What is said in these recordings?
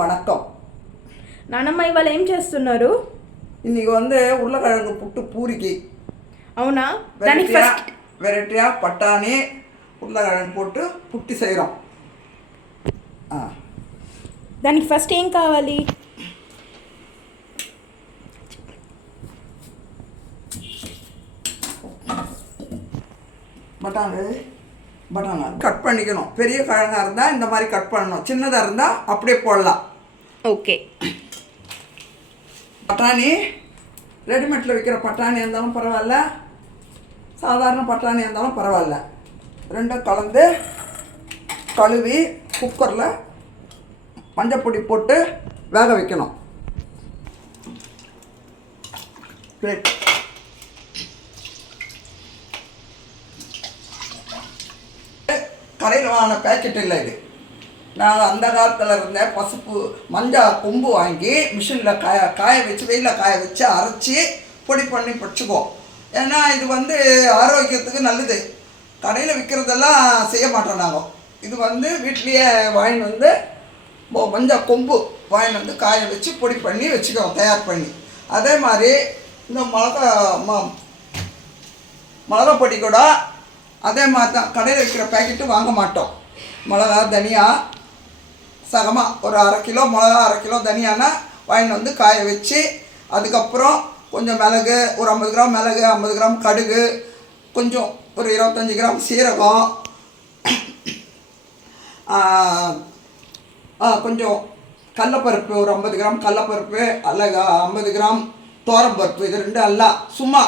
వణకం. నానమ్మ ఇవాళ ఏం చేస్తున్నారు? இன்னைக்கு உருளைக்கிழங்கு புட்டு பூரிக்கு. అవునా? దానికి ఫస్ట్ வெரைட்டியா பட்டாணி உருளைக்கிழங்கு போட்டு புட்டி செய்கிறோம். దానికి ఫస్ట్ ఏం కావాలి? பட்டாணி கட் பண்ணிக்கணும். பெரிய கிழங்காக இருந்தால் இந்த மாதிரி கட் பண்ணணும். சின்னதாக இருந்தால் அப்படியே போடலாம். ஓகே. பட்டாணி ரெடிமேட்டில் விற்கிற பட்டாணி இருந்தாலும் பரவாயில்ல, சாதாரண பட்டாணி இருந்தாலும் பரவாயில்ல. ரெண்டும் கலந்து கழுவி குக்கரில் மஞ்சப்பொடி போட்டு வேக வைக்கணும். கடையில் வாங்கின பேக்கெட் இல்லை இது. நான் அந்த காலத்தில் இருந்த பசுப்பு மஞ்சள் கொம்பு வாங்கி மிஷினில் காய வச்சு வெயிலில் காய வச்சு அரைச்சி பொடி பண்ணி வச்சுக்குவோம். ஏன்னா இது ஆரோக்கியத்துக்கு நல்லது. கடையில் விற்கிறதெல்லாம் செய்ய மாட்டோம் நாங்கள். இது வீட்லேயே வாங்கிட்டு மஞ்சள் கொம்பு வாங்கிட்டு காய வச்சு பொடி பண்ணி வச்சுக்குவோம், தயார் பண்ணி. அதே மாதிரி இந்த மிளகா பொடி கூட அதே மாதிரி தான். கடையில் விற்கிற பேக்கெட்டு வாங்க மாட்டோம். மிளகா தனியா சகமாக ஒரு 1/2 கிலோ மிளகா 1/2 கிலோ தனியானா வாங்கிட்டு காய வச்சு, அதுக்கப்புறம் கொஞ்சம் மிளகு, ஒரு 50 கிராம் மிளகு, 50 கிராம் கடுகு, கொஞ்சம் ஒரு 25 கிராம் சீரகம், கொஞ்சம் கடலப்பருப்பு, ஒரு 50 கிராம் கடலப்பருப்பு, அல்ல 50 கிராம் தோரம்பருப்பு, இது ரெண்டும் எல்லாம் சும்மா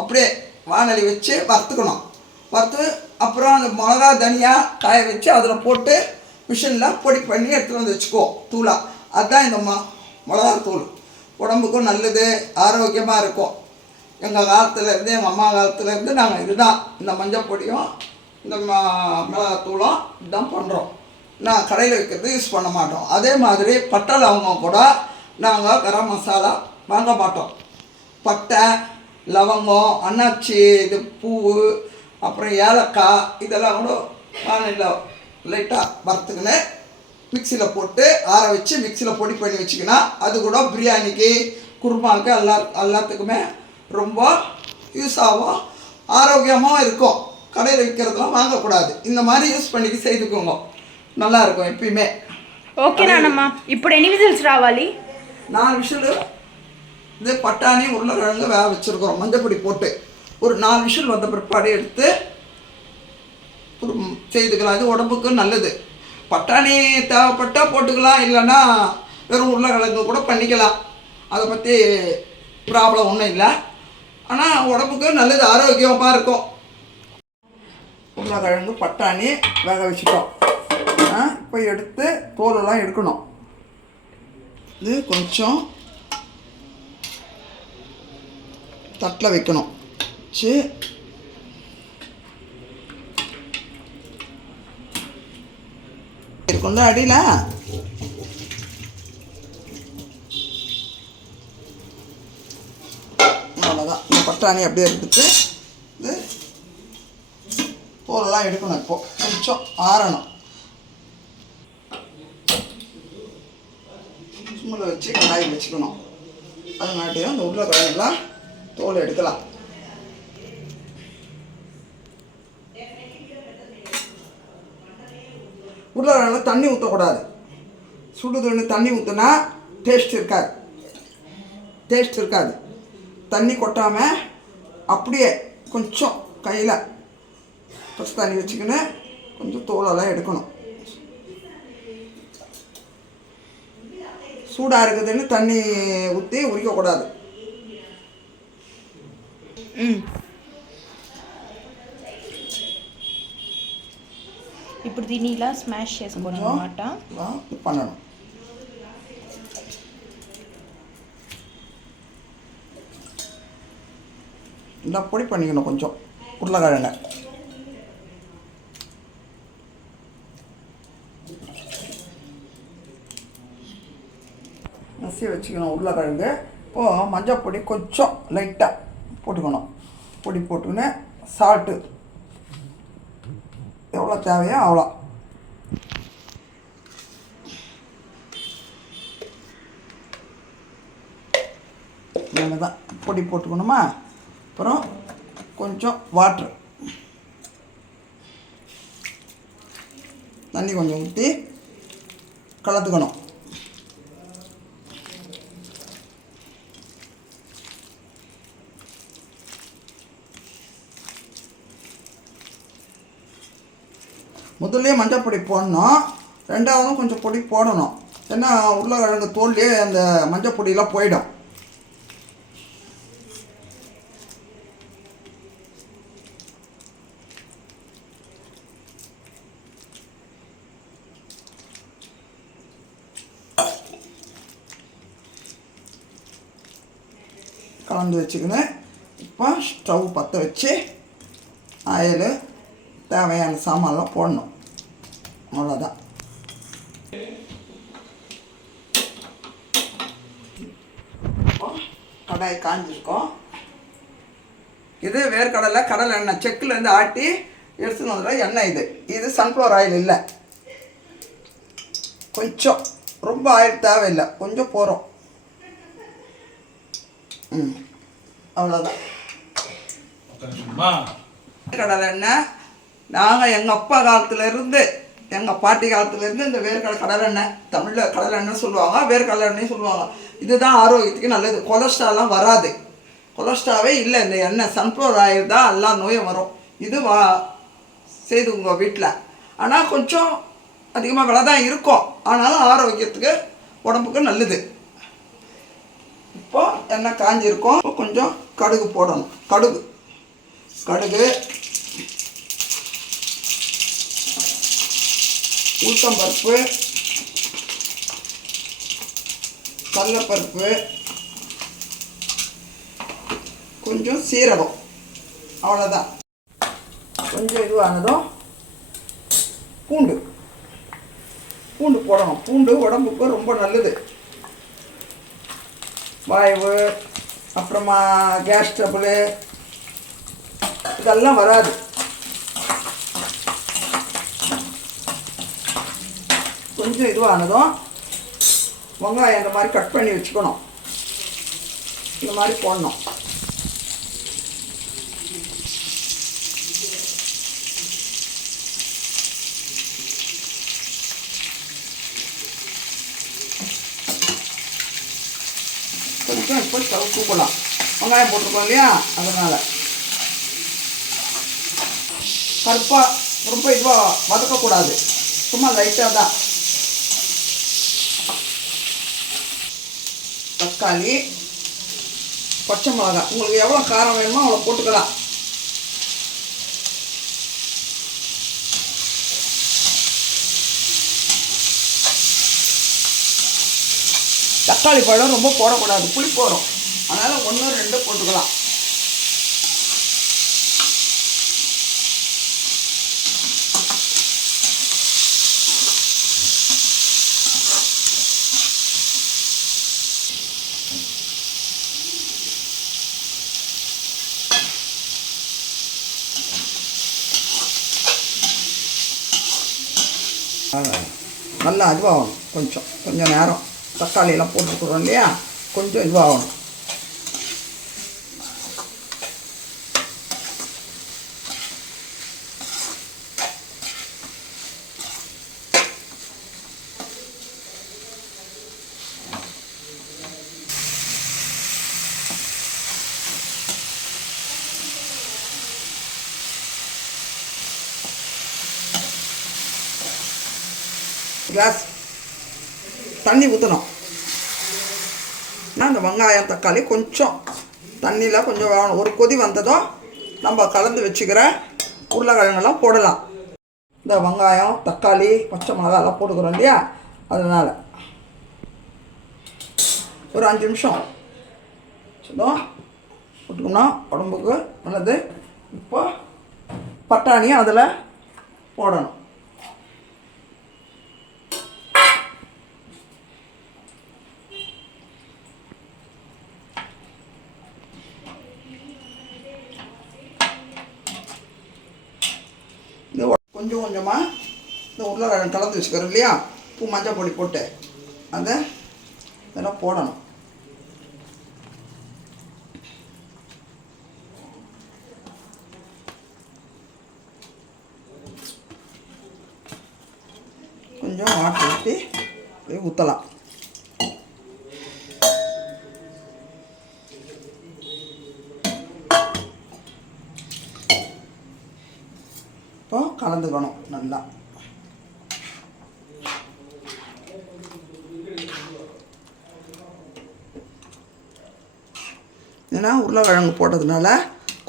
அப்படியே வானொலி வச்சு வறுத்துக்கணும். வறுத்து அப்புறம் அந்த மிளகா தனியாக காய வச்சு அதில் போட்டு மிஷினில் பொடி பண்ணி எடுத்துகிட்டு வந்து வச்சுக்குவோம் தூளாக. அதுதான் இந்த மிளகாத்தூள். உடம்புக்கும் நல்லது, ஆரோக்கியமாக இருக்கும். எங்கள் காலத்துலேருந்து, எங்கள் அம்மா காலத்துலேருந்து நாங்கள் இதுதான், இந்த மஞ்சள் பொடியும் இந்த மிளகாத்தூளும் இதுதான் பண்ணுறோம். நான் கடையில் வைக்கிறது யூஸ் பண்ண மாட்டோம். அதே மாதிரி பட்டை லவங்கம் கூட நாங்கள் கரம் மசாலா வாங்க மாட்டோம். பட்டை லவங்கம், அன்னாச்சி இது பூ, அப்புறம் ஏலக்காய், இதெல்லாம் கூட வானிலையில் லைட்டாக வறுத்துக்கின்னு மிக்சியில் போட்டு ஆற வச்சு மிக்சியில் பொடி பண்ணி வச்சுக்கினா அது கூட பிரியாணிக்கு, குருமாவுக்கு எல்லாத்துக்குமே ரொம்ப யூஸ் ஆகும், ஆரோக்கியமாகவும் இருக்கும். கடையில் விற்கிறதுலாம் வாங்கக்கூடாது. இந்த மாதிரி யூஸ் பண்ணி செய்துக்கோங்க, நல்லாயிருக்கும் எப்பயுமே. ఓకే నానమ్మ, ఇప్పుడు ఎన్ని విజిల్స్ రావాలి? 4 విషులు. இது பட்டாணி உருளைக்கிழங்கு வேக வச்சுருக்கோம் மஞ்சப்பொடி போட்டு. ஒரு 4 விஷல் வந்த பிற்பாடு எடுத்து செய்துக்கலாம். இது உடம்புக்கு நல்லது. பட்டாணி தேவைப்பட்டால் போட்டுக்கலாம், இல்லைன்னா வெறும் உருளைக்கிழங்கு கூட பண்ணிக்கலாம். அதை பற்றி ப்ராப்ளம் ஒன்றும் இல்லை. ஆனால் உடம்புக்கு நல்லது, ஆரோக்கியமாக இருக்கும். உருளைக்கிழங்கு பட்டாணி வேக வச்சுட்டோம். இப்போ எடுத்து தோலெல்லாம் எடுக்கணும். இது கொஞ்சம் தட்டில் வைக்கணும். வச்சு இருக்கும்ல அடியில், அவ்வளோதான். இந்த பட்டாணி அப்படியே எடுத்துட்டு இது தோலெல்லாம் எடுக்கணும். இப்போது கொஞ்சம் ஆறணும். சும்மில் வச்சு கடாயில் வச்சுக்கணும். அது மாட்டியும் இந்த உருளைக்கிழங்கெல்லாம் தோல் எடுக்கலாம். உருளைக்கிழங்கு தண்ணி ஊற்றக்கூடாது. சுடு தண்ணி ஊற்றினா டேஸ்ட் இருக்காது. தண்ணி கொட்டாமல் அப்படியே கொஞ்சம் கையில் பச்சை தண்ணி வச்சுக்கின்னு கொஞ்சம் தோலெல்லாம் எடுக்கணும். சூடாக இருக்குதுன்னு தண்ணி ஊற்றி உரிக்கக்கூடாது. ఇప్పుడు దీన్ని ఇలా స్మాష్ చేసుకోవాలి అన్నమాట. பண்ணணும். இந்த பொடி பண்ணிக்கணும் கொஞ்சம் உருளைக்கிழங்க. நசி வச்சுக்கணும் உருளைக்கிழங்கு. இப்போது மஞ்சள் பொடி கொஞ்சம் லைட்டாக போட்டுக்கணும். பொடி போட்டுக்கின்னு சால்ட்டு எவ்வளோ தேவையோ அவ்வளோ இவ்வளோ தான் பொடி போட்டுக்கணுமா. அப்புறம் கொஞ்சம் வாட்ரு, தண்ணி கொஞ்சம் ஊற்றி கலந்துக்கணும். முதல்லையே மஞ்சள் பொடி போடணும், ரெண்டாவதும் கொஞ்சம் பொடி போடணும். ஏன்னா உருளைக்கிழங்கு தோல்லையே அந்த மஞ்சள் பொடியெலாம் போயிடும். கலந்து வச்சுக்கின்னு இப்போ ஸ்டவ் பற்ற வச்சு ஆயில் தேவையான சாமான்லாம் போடணும். அவ்வளோதான். கடாய் காஞ்சிருக்கோம். இது வேர்க்கடலை கடலை எண்ணெய் செக்குலேருந்து ஆட்டி எடுத்துன்னு வந்துடுற எண்ணெய். இது சன்ஃப்ளவர் ஆயில் இல்லை, கொஞ்சம் ரொம்ப ஆயில் தேவையில்லை, கொஞ்சம் போகிறோம். அவ்வளோதான். கடலை எண்ணெய் நாங்கள் எங்கள் அப்பா காலத்துலேருந்து எங்கள் பாட்டி காலத்துலேருந்து இந்த வேர்க்கடலை கடலை எண்ணெய், தமிழில் கடலை எண்ணெய் சொல்லுவாங்க, வேர்க்கடலை எண்ணெய் சொல்லுவாங்க. இதுதான் ஆரோக்கியத்துக்கு நல்லது, கொலஸ்ட்ராலாம் வராது, கொலஸ்ட்ராவே இல்லை. இந்த எண்ணெய் சன்ஃப்ளவர் ஆயில் தான் எல்லா நோயும் வரும். இது செய்து உங்கள் வீட்டில். ஆனால் கொஞ்சம் அதிகமாக விலை தான் இருக்கும், ஆனாலும் ஆரோக்கியத்துக்கு உடம்புக்கு நல்லது. இப்போ எண்ணெய் காஞ்சிருக்கும். இப்போ கொஞ்சம் கடுகு போடணும். கடுகு உளுத்தம்பருப்பு, கடலைப்பருப்பு, கொஞ்சம் சீரகம், அவ்வளோதான். கொஞ்சம் இதுவானதும் பூண்டு போடணும். பூண்டு உடம்புக்கு ரொம்ப நல்லது. வாய்வு, அப்புறமா கேஸ் ட்ரபிள் இதெல்லாம் வராது. கொஞ்சம் இதுவானதும் வெங்காயம் இந்த மாதிரி கட் பண்ணி வச்சுக்கணும். இந்த மாதிரி போடணும். கொஞ்சம் இப்போ ஸ்டவ் தூக்கலாம், வெங்காயம் போட்டிருக்கோம் இல்லையா, அதனால். கருப்பாக ரொம்ப இதுவாக வதக்கக்கூடாது, சும்மா லைட்டாக தான். தக்காளி, பச்சை மிளகாய், உங்களுக்கு எவ்வளோ காரம் வேணுமோ அவ்வளோ போட்டுக்கலாம். தக்காளி பழம் ரொம்ப போடக்கூடாது, புளிப்பு வரும். அதனால் 1 2 போட்டுக்கலாம். நல்லா இதுவாகணும். கொஞ்சம் நேரம் தக்காளியெல்லாம் போட்டுக்கிறோம் இல்லையா, கொஞ்சம் இதுவாகணும். கிளாஸ் தண்ணி ஊற்றணும். இந்த வெங்காயம் தக்காளி கொஞ்சம் தண்ணியில் கொஞ்சம் வேணும். ஒரு கொதி வந்ததும் நம்ம கலந்து வச்சுக்கிற உருளைக்கிழங்கெல்லாம் போடலாம். இந்த வெங்காயம் தக்காளி பச்சை மிளகாலாம் போட்டுக்கிறோம் இல்லையா, அதனால் ஒரு 5 நிமிஷம் போட்டுக்கணும், உடம்புக்கு நல்லது. இப்போ பட்டாணியும் அதில் போடணும். இந்த கொஞ்சம் கொஞ்சமாக இந்த உருளைக்கிழங்கு கலந்து வச்சுக்கிறோம் இல்லையா, உப்பு மஞ்சள் பொடி போட்டு அதை இதெல்லாம் போடணும். கொஞ்சம் வாட்டர் ஊற்றி ஊற்றலாம். இப்போ கலந்துக்கணும் நல்லா. ஏன்னா உருளைக்கிழங்கு போட்டதுனால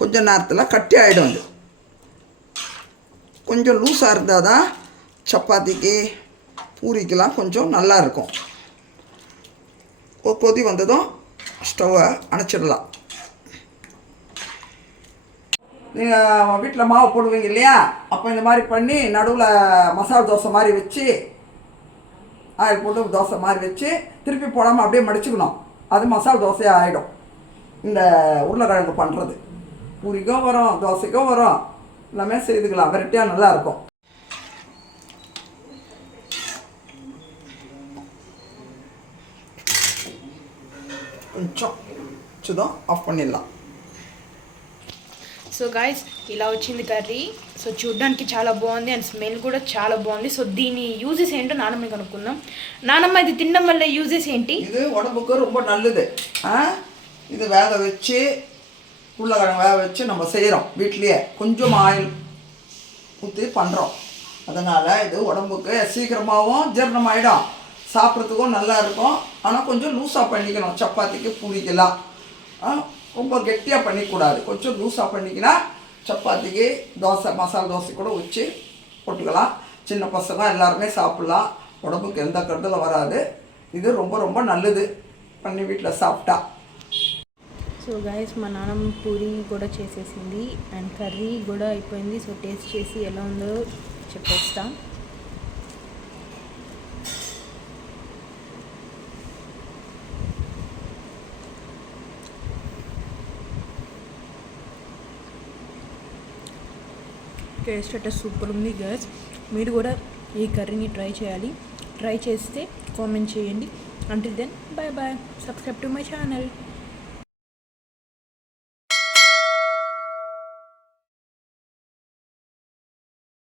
கொஞ்சம் நேரத்தில் கட்டி ஆகிடும். அது கொஞ்சம் லூஸாக இருந்தால் தான் சப்பாத்திக்கு பூரிக்கெலாம் கொஞ்சம் நல்லா இருக்கும். ஒரு கொதி வந்ததும் ஸ்டவ்வை அணைச்சிடலாம். நீங்கள் வீட்டில் மாவு போடுவீங்க இல்லையா, அப்போ இந்த மாதிரி பண்ணி நடுவில் மசாலா தோசை மாதிரி வச்சு ஆயில் போட்டு தோசை மாதிரி வச்சு திருப்பி போடாமல் அப்படியே மடிச்சுக்கணும். அது மசாலா தோசையாக ஆகிடும். இந்த உருளைக்கிழங்கு பண்ணுறது பூரிக்கும் வரும், தோசைக்கும் வரும், எல்லாமே செய்துக்கலாம். வெரைட்டியாக நல்லாயிருக்கும். కొంచెం చూద్దాం, ఆఫ్ பண்ணிடலாம். సో గాయస్ ఇలా వచ్చింది కర్రీ. సో చూడడానికి చాలా బాగుంది అండ్ స్మెల్ కూడా చాలా బాగుంది. సో దీని యూజెస్ ఏంటో నానమ్మ కనుక్కుందాం. నానమ్మ, ఇది తినడం వల్ల యూజెస్ ఏంటి? இது உடம்புக்கு ரொம்ப நல்லது. இது வேக வச்சு உருளைக்கிழங்கு வேக வச்சு நம்ம செய்கிறோம் வீட்லேயே. கொஞ்சம் ஆயில் ஊற்றி பண்ணுறோம். அதனால் இது உடம்புக்கு சீக்கிரமாகவும் ஜீரணமாயிடும், சாப்பிட்றதுக்கும் நல்லா இருக்கும். ஆனால் கொஞ்சம் லூஸாக பண்ணிக்கணும். சப்பாத்திக்கு பூரிக்கலாம் ரொம்ப கெட்டியாக பண்ணிக்கூடாது. கொஞ்சம் லூஸாக பண்ணிக்கினா சப்பாத்திக்கு தோசை மசாலா தோசை கூட வச்சு போட்டுக்கலாம். சின்ன பசங்க எல்லாருமே சாப்பிட்லாம். உடம்புக்கு எந்த கருதலும் வராது. இது ரொம்ப ரொம்ப நல்லது பண்ணி வீட்டில் சாப்பிட்டா. సో గైస్ మా నాన్నమ్మ పూరి కూడా చేసేసింది అండ్ కర్రీ కూడా అయిపోయింది. సో టేస్ట్ చేసి ఎలా ఉందో చెప్పేస్తాం. టేస్ట్ అంటే సూపర్ ఉంది గైస్. మీరు కూడా ఈ కర్రీని ట్రై చేయాలి. ట్రై చేస్తే కామెంట్ చేయండి. Until then bye bye. Subscribe to my channel.